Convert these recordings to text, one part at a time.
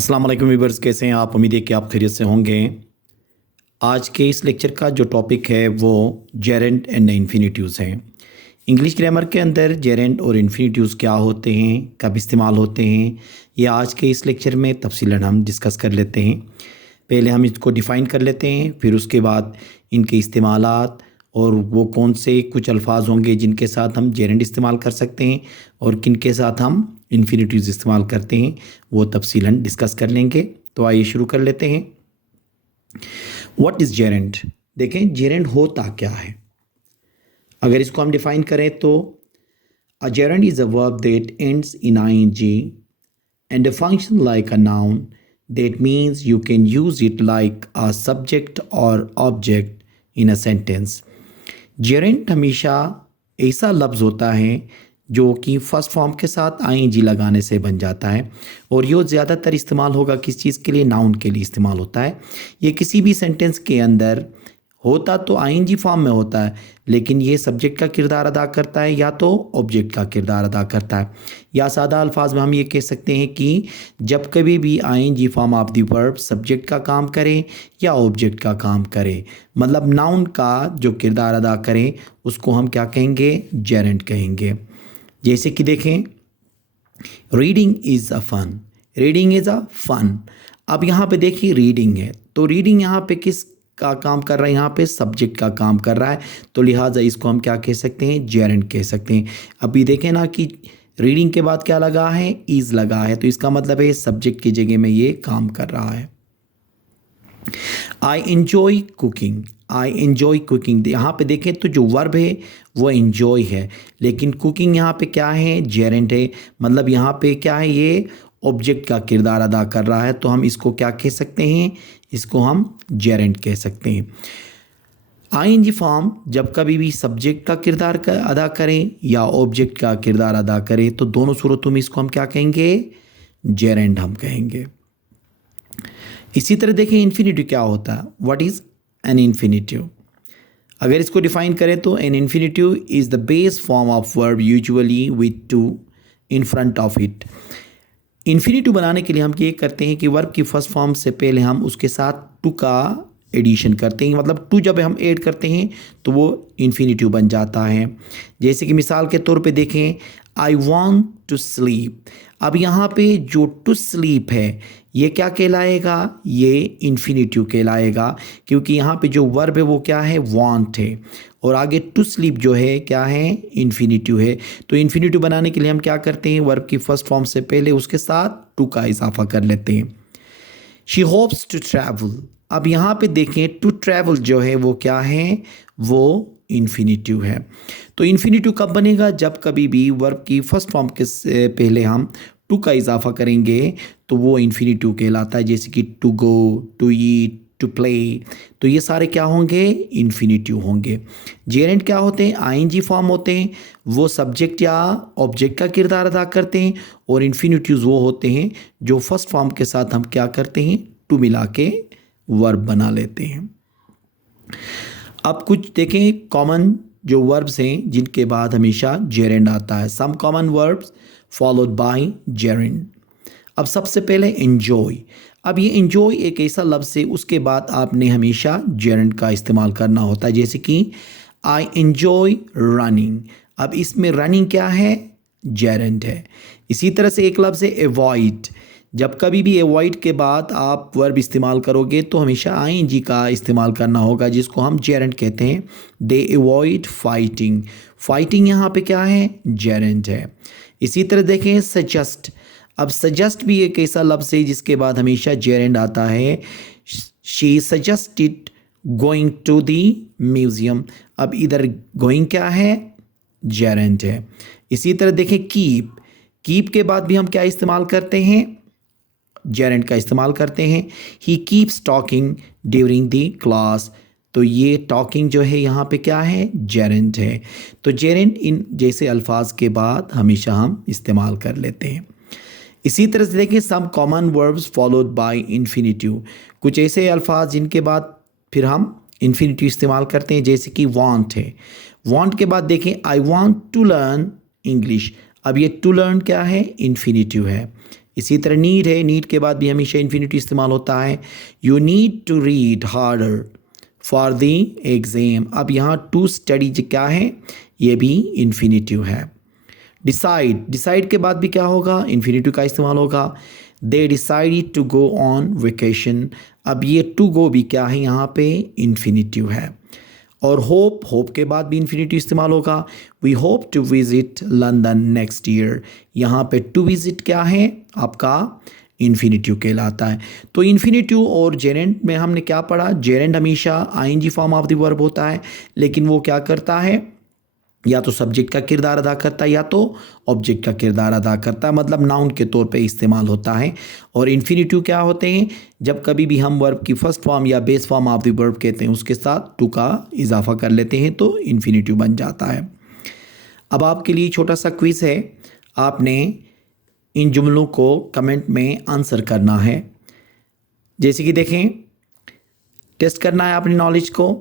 अस्सलाम वालेकुम व्यूअर्स, कैसे हैं आप? उम्मीद है कि आप खैरियत से होंगे। आज के इस लेक्चर का जो टॉपिक है वो जेरेंड एंड इन्फिनिट्यूज़ हैं। इंग्लिश ग्रामर के अंदर जेरेंड और इन्फिनिट्यूज़ क्या होते हैं, कब इस्तेमाल होते हैं, ये आज के इस लेक्चर में तफसीलन हम डिस्कस कर लेते हैं। पहले हम इसको डिफ़ाइन कर लेते हैं, फिर उसके बाद इनके इस्तेमालात और वो कौन से कुछ अल्फाज होंगे जिनके साथ हम जेरेंड इस्तेमाल कर सकते हैं और किन के साथ हम इन्फिनिट्यूज़ इस्तेमाल करते हैं, वो तफसीलन डिस्कस कर लेंगे। तो आइए शुरू कर लेते हैं। What is gerund? देखें जेरेंड होता क्या है। अगर इसको हम डिफ़ाइन करें तो a gerund is a verb that ends in ING and a function like a noun. That means you can use it like a subject or object in a sentence. gerund हमेशा ऐसा लफ्ज़ होता है जो कि first form के साथ ING लगाने से बन जाता है और ये ज़्यादातर इस्तेमाल होगा किस चीज़ के लिए? नाउन के लिए इस्तेमाल होता है। ये किसी भी सेंटेंस के अंदर होता तो आईएनजी फॉर्म में होता है, लेकिन ये सब्जेक्ट का किरदार अदा करता है या तो ऑब्जेक्ट का किरदार अदा करता है। या सादा अल्फाज में हम ये कह सकते हैं कि जब कभी भी ING form of the verb subject का काम करे या ऑब्जेक्ट का काम करे, मतलब नाउन का जो किरदार अदा करे, उसको हम क्या कहेंगे? जेरेंड कहेंगे। जैसे कि देखें, reading is a fun. Reading is a fun. अब यहाँ पे देखिए रीडिंग है, तो रीडिंग यहाँ पे किस का काम कर रहा है? यहाँ पे सब्जेक्ट का काम कर रहा है, तो लिहाजा इसको हम क्या कह सकते हैं? जेरेंड कह सकते हैं। अभी देखें ना कि रीडिंग के बाद क्या लगा है? इज़ लगा है, तो इसका मतलब है सब्जेक्ट की जगह में ये काम कर रहा है। I enjoy cooking. I enjoy cooking, यहाँ पे देखें तो जो वर्ब है वो एन्जॉय है, लेकिन कुकिंग यहाँ पे क्या है? जेरेंड है। मतलब यहाँ पे क्या है? ये ऑब्जेक्ट का किरदार अदा कर रहा है, तो हम इसको क्या कह सकते हैं? इसको हम जेरेंड कह सकते हैं। आईएनजी फॉर्म जब कभी भी सब्जेक्ट का किरदार अदा करें या ऑब्जेक्ट का किरदार अदा करें, तो दोनों सूरतों में इसको हम क्या कहेंगे? जेरेंड हम कहेंगे। इसी तरह देखें इन्फिनिटिव क्या होता है। What is an infinitive? अगर इसको डिफाइन करें तो an infinitive is the base form of verb usually with to in front of it. Infinitive बनाने के लिए हम ये करते हैं कि वर्ब की फर्स्ट फॉर्म से पहले हम उसके साथ टू का एडिशन करते हैं, मतलब टू जब हम ऐड करते हैं तो वो इन्फिनिटिव बन जाता है। जैसे कि मिसाल के तौर पे देखें, आई वॉन्ट टू स्लीप। अब यहाँ पे जो टू स्लीप है ये क्या कहलाएगा? ये इन्फिनिटिव कहलाएगा, क्योंकि यहाँ पे जो वर्ब है वो क्या है? वांट है, और आगे टू स्लीप जो है क्या है? इन्फिनिटिव है। तो इन्फिनिटिव बनाने के लिए हम क्या करते हैं? वर्ब की फर्स्ट फॉर्म से पहले उसके साथ टू का इजाफा कर लेते हैं। She hopes to travel. अब यहाँ पे देखें टू ट्रैवल जो है वो क्या है? वो इन्फिनिटिव है। तो इन्फिनिटिव कब बनेगा? जब कभी भी वर्ब की फर्स्ट फॉर्म के से पहले हम टू का इजाफा करेंगे तो वो इन्फिनिटिव कहलाता है। जैसे कि to go, to eat, to play, तो ये सारे क्या होंगे? इन्फिनिटिव होंगे। जेरेंड क्या होते हैं? आईएनजी फॉर्म होते हैं, वो सब्जेक्ट या ऑब्जेक्ट का किरदार अदा करते हैं, और इन्फिनिटिव्स वो होते हैं जो फर्स्ट फॉर्म के साथ हम क्या करते हैं? टू मिला के वर्ब बना लेते हैं। अब कुछ देखें कॉमन जो वर्ब्स हैं जिनके बाद हमेशा जेरेंड आता है। Some common verbs followed by gerund. अब सबसे पहले एन्जॉय। अब ये एन्जॉय एक ऐसा लफ्ज़ है, उसके बाद आपने हमेशा जेरेंड का इस्तेमाल करना होता है। जैसे कि आई एन्जॉय रनिंग। अब इसमें रनिंग क्या है? जेरेंड है। इसी तरह से एक लफ्ज़ है एवॉइड। जब कभी भी एवॉइड के बाद आप वर्ब इस्तेमाल करोगे तो हमेशा आईएनजी का इस्तेमाल करना होगा, जिसको हम जेरेंड कहते हैं। दे एवॉइड फाइटिंग। फाइटिंग यहाँ पे क्या है? जेरेंड है। इसी तरह देखें सजेस्ट। अब सजेस्ट भी एक ऐसा लफ्ज़ है जिसके बाद हमेशा जेरेंड आता है। She suggested going to the museum. अब इधर गोइंग क्या है? जेरेंड है। इसी तरह देखें कीप। कीप के बाद भी हम क्या इस्तेमाल करते हैं? जेरेंड का इस्तेमाल करते हैं। He keeps talking during the class. तो ये टॉकिंग जो है यहाँ पे क्या है? जेरेंड है। तो जेरेंड इन जैसे अल्फाज के बाद हमेशा हम इस्तेमाल कर लेते हैं। इसी तरह से देखें some common verbs followed by infinitive. कुछ ऐसे अल्फाज जिनके बाद फिर हम इन्फिनिटिव इस्तेमाल करते हैं, जैसे कि वांट है। वांट के बाद देखें I want to learn English. अब ये टू लर्न क्या है? इन्फिनिटिव है। इसी तरह नीड है, नीड के बाद भी हमेशा इन्फिनिटिव इस्तेमाल होता है। You need to read harder for the exam. अब यहाँ टू स्टडी क्या है, ये भी इन्फिनिटिव है। डिसाइड, डिसाइड के बाद भी क्या होगा, इन्फिनिटिव का इस्तेमाल होगा। They decided to go on vacation. अब ये टू गो भी क्या है, यहाँ पे इन्फिनिटिव है। और होप, होप के बाद भी इन्फिनिटिव इस्तेमाल होगा। We hope to visit London next year. यहाँ पे टू विज़िट क्या है, आपका इन्फिनिटिव कहलाता है। तो इन्फिनिटिव और जेरेंट में हमने क्या पढ़ा, जेरेंट हमेशा ING form of the verb होता है, लेकिन वो क्या करता है, या तो सब्जेक्ट का किरदार अदा करता है या तो ऑब्जेक्ट का किरदार अदा करता है, मतलब नाउन के तौर पे इस्तेमाल होता है। और इन्फिनिटिव क्या होते हैं, जब कभी भी हम वर्ब की फर्स्ट फॉर्म या base form of the verb कहते हैं उसके साथ टू का इजाफा कर लेते हैं तो इन्फिनिटिव बन जाता है। अब आपके लिए छोटा सा क्विज़ है, आपने इन जुमलों को कमेंट में आंसर करना है। जैसे कि देखें, टेस्ट करना है अपनी नॉलेज को।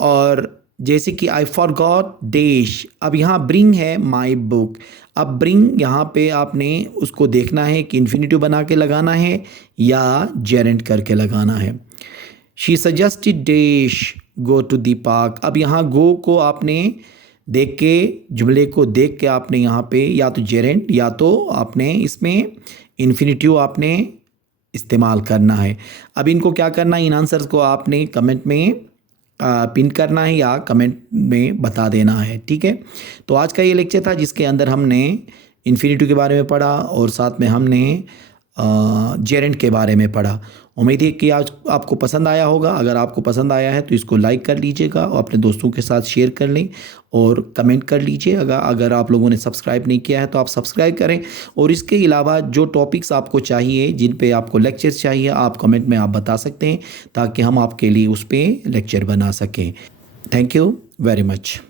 और जैसे कि आई फॉरगॉट डैश, अब यहाँ ब्रिंग है माई बुक। अब ब्रिंग यहाँ पे आपने उसको देखना है कि इन्फिनिटिव बना के लगाना है या जेरेंट करके लगाना है। She suggested dash go to the park. अब यहाँ गो को आपने देख के, जुमले को देख के आपने यहाँ पे या तो जेरेंट या तो आपने इसमें इन्फिनिटिव आपने इस्तेमाल करना है। अब इनको क्या करना है, इन आंसर्स को आपने कमेंट में पिन करना है या कमेंट में बता देना है, ठीक है। तो आज का ये लेक्चर था जिसके अंदर हमने इन्फिनिटिव के बारे में पढ़ा और साथ में हमने जेरेंट के बारे में पढ़ा। उम्मीद है कि आज आपको पसंद आया होगा। अगर आपको पसंद आया है तो इसको लाइक कर लीजिएगा और अपने दोस्तों के साथ शेयर कर लें और कमेंट कर लीजिए। अगर आप लोगों ने सब्सक्राइब नहीं किया है तो आप सब्सक्राइब करें। और इसके अलावा जो टॉपिक्स आपको चाहिए, जिन पे आपको लेक्चर्स चाहिए, आप कमेंट में आप बता सकते हैं ताकि हम आपके लिए उस पर लेक्चर बना सकें। Thank you very much.